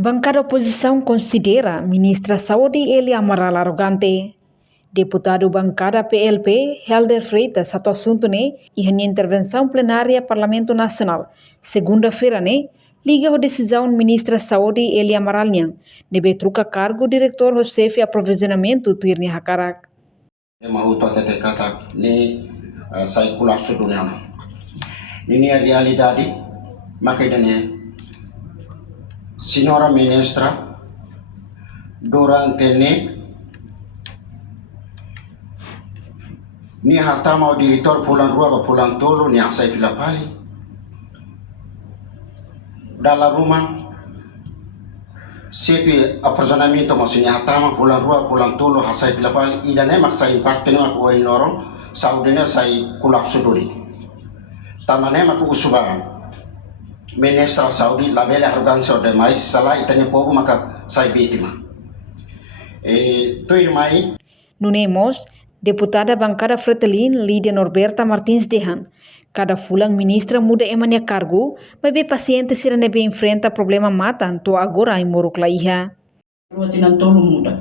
Bancada oposição considera ministra Saúde Elia Amaral arrogante. Deputado bancada PLP, Helder Freitas, satu assunto e a intervenção plenária Parlamento Nacional. Segunda-feira, liga a decisão ministra Saúde Elia Amaral, deve trocar cargo diretor o chefe aprovisionamento Tuirni Hakarak. Mahuto tete kata ni sai kula sudunya. Ini realidade makanya Senhora Ministra, durante ni hatama o diretor pulang rua pulang tolo ni asai filapali dalam rumah sepi aprisionamento maksudnya hatama pulang rua pulang tolo asai filapali idane maksa impact ni aku inorong saudina sai kulap suduri tamane maku usuba Ministra Saudi labele arrogancia de mais salah itanya povo maka sai vítima tuirmai Nunemos, deputada bancada Fretilin, Lídia Norberta Martins Dehan. Cada fulang ministra muda emania cargo, mas bem paciente se nebe enfrenta problema matan to agora em Moruk Laiha. Tinan tolo muda.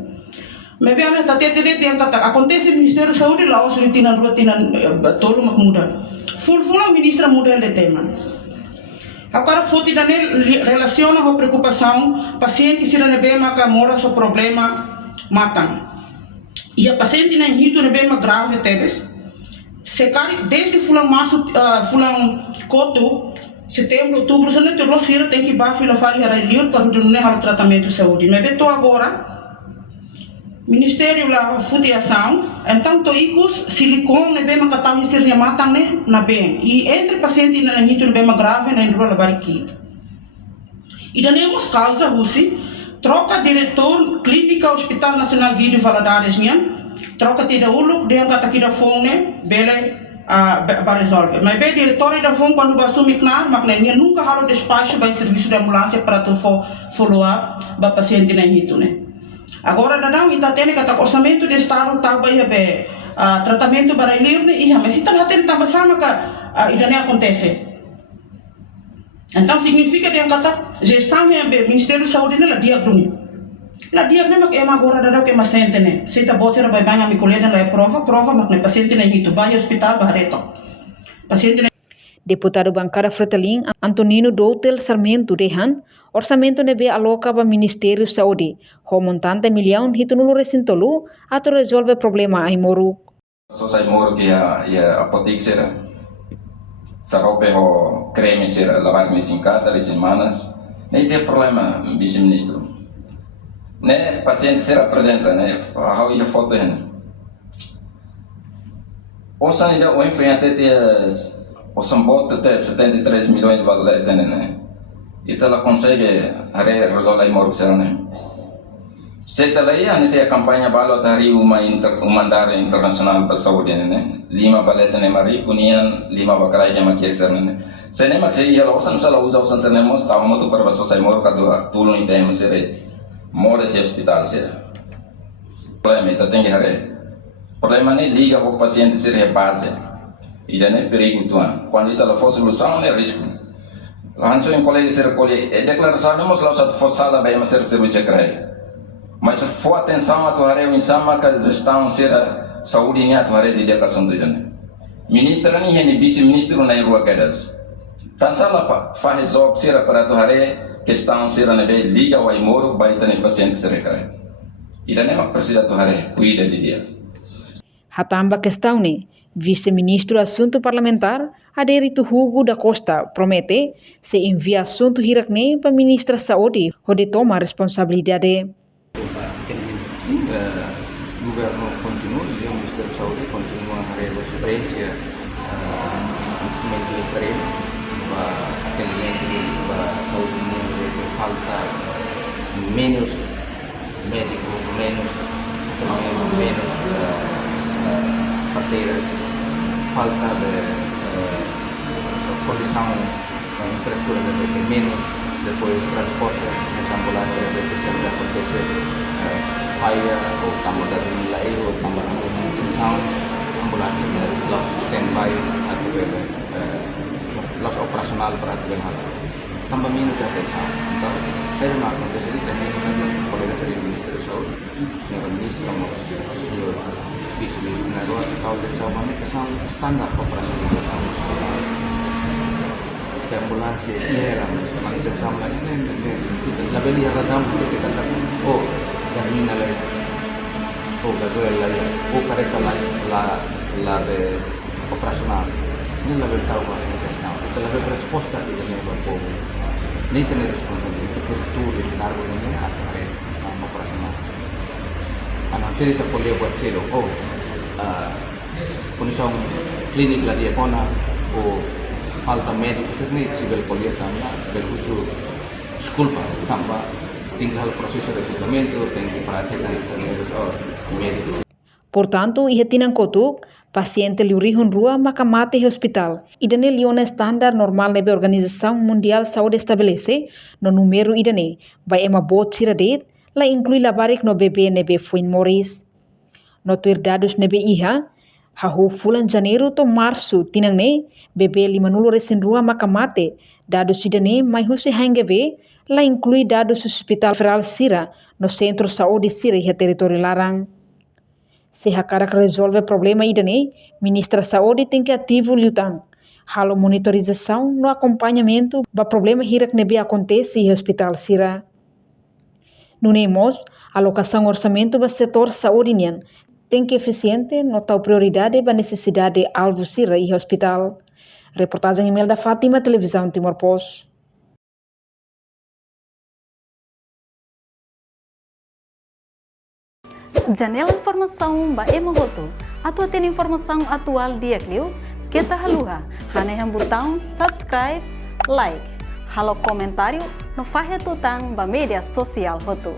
Mas bem a tete yang kata acontece Ministério da Saúde lá os tinan tolo mak muda. Fulang ministra muda de tema. Agora foti da relaciona com preocupação paciente se nebe maka mora so problema matan. E a paciente na hito nebe mak grave tebes. Secari desde fulang março fulang koto setembro outubro se não te losira tem que ba fila fali hara liur para não hara tratamento de saúde. Mas beto agora Ministério lá futiação, então to icos silicone nebe makataw hisirnya matang na bem e entre paciente na hito nebe mak grave na indro la bariki. E danemos causa husi troca diretor clínica Hospital Nacional Guido Valadares troca tida uluk dia kata kida fone bele ba resolve. Mas bem diretor da fone quando ba sumiknar makna niya nunca haro despacho ba serviço de ambulância para to follow up ba paciente na hito Agora dadang ita tene kata orçamento de estado tá ba be tratamento para livre e mas se tá tentando sama ka idane acontece. Então significa dia kata gestão be Ministério da Saúde la diagnóstico. La diagnóstico é agora dadang que mas sente se tá botera ba banha mi colega la prova mak ne paciente na hito ba hospital ba reto. Paciente Deputado bancada Fretilin, Antonino Doutel Sarmiento Dehan, orçamento nebe aloca para Ministério da Saúde, com montante milhão hito nulo recintolu, ato resolve problema ai moru. Só sai moro que a apoteca será, sarope ho creme será, lavar-me sem cada semanas, nem tem problema, vice-ministro. Né, paciente será apresenta, né, how ia foto hein. Ouça ainda o enfrente o sambota até 73 milhões de valores, né? E ela consegue resolver a morte, né? Se ela ia nessa campanha balo tari uma mandar internacional para saúde, né? Lima baleta né mari punian lima bakrai jama kiek né? Se nem mas ia lá usa usa se nem mos tá moto para você sai moro kadu tulo inte mesere mora esse hospital será. Problema tá tem que problema nem liga o paciente ser base. E não é perigo tuan. Quando ela for solução é risco. Langsung yang kolej ser kolej declaração não mos langsung forçada bem mas ser serviço creio. Mas se for atenção a tua área insama que gestão ser saúde nia tua área de declaração do idane. Ministro ni hene vice-ministro na rua quedas. Tan sala pa faz job ser para tua área questão ser na bem liga o imoro baita nem paciente ser creio. Idane mak presida tua área cuida de dia. Hatamba questão Vice-ministro Assunto Parlamentar, Aderito Hugo da Costa, promete se envia assunto hirakne para Ministra Saúde, onde toma a responsabilidade. Sim, o governo continua e o Ministério da Saúde continua a realizar experiência de treino para atendimento para a saúde que falta menos médicos, menos parteira falta de condição infraestrutura de menos depois transportes nas ambulâncias de que acontece falha ou também da nilai ou também da manutenção ambulância dari loss standby atau loss operasional para tambah minus dari então Pero no acontece ahorita, ni colegas del Ministerio de Salud, señor ministro, señor viceministro, kalau dari Jawa ini kesan standar operasional sama sekolah. Ambulans iya lah, macam itu sama ini, la beli razam itu dikatakan, oh termina la, oh gasoil la, oh kareta la de operasional. Ini la beli tahu apa yang kita itu la beli resposta di dalam bapak. Ini tener responsabilitas itu di cargo ini atau sistem operasional. Anak cerita boleh buat zero, oh punisong klinik la diakona, oh falta médico ini civil polier tambah, bel uso disculpa tambah tinggal proceso de reclutamiento, tem que praticar enfermeiros ou médicos. Portanto, ia tinang kotuk, paciente liurihun rua maka mate em hospital. Idane liona standar normal nebe Organização Mundial Saúde estabelece no número idane, vai ema bot siradet, la inclui labarik no bebê nebe fuin moris. No tuir dados nebe iha, hahu fulan janeiro to março tinang ne, bebê limanulo resin rua maka mate, dados idane mai husi hangeve, la inclui dados hospital federal Sira, no centro saúde Sira iha território larang. Se hakarak resolve problema idane, ministra saúde tem que ativo liutang. Halo monitorização no acompanhamento ba problema hirak nebe acontece em hospital Sira. Nunemos, alocação orçamento ba setor saúde nian, tem que eficiente no tal prioridade ba necessidade alvo Sira em hospital. Reportagem email da Fátima, Televisão Timor Post. Janela informação ba emohoto. Atua tem informação atual dia kliu. Kita haluha. Haneham botão subscribe, like. Halo comentário no fahe tutang ba media sosial hotu.